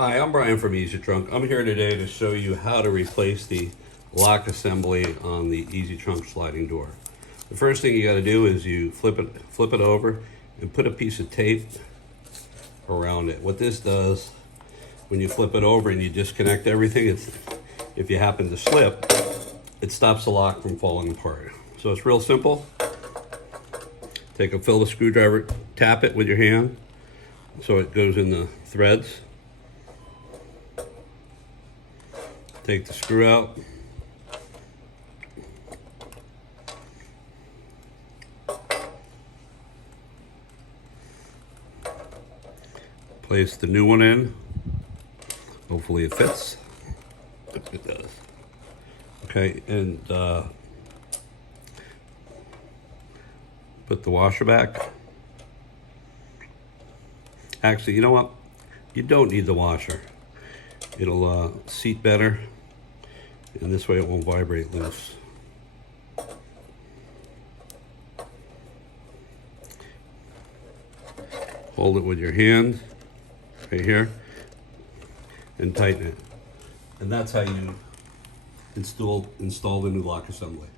Hi, I'm Brian from EZTRUNK. I'm here today to show you how to replace the lock assembly on the EZTRUNK sliding door. The first thing you got to do is you flip it over and put a piece of tape around it. What this does, when you flip it over and you disconnect everything, if you happen to slip, it stops the lock from falling apart. So it's real simple. Take a Phillips screwdriver, tap it with your hand so it goes in the threads. Take the screw out. Place the new one in. Hopefully it fits. It does. Okay, and put the washer back. Actually, you know what? You don't need the washer. It'll seat better, and this way it won't vibrate loose. Hold it with your hand right here and tighten it. And that's how you install the new lock assembly.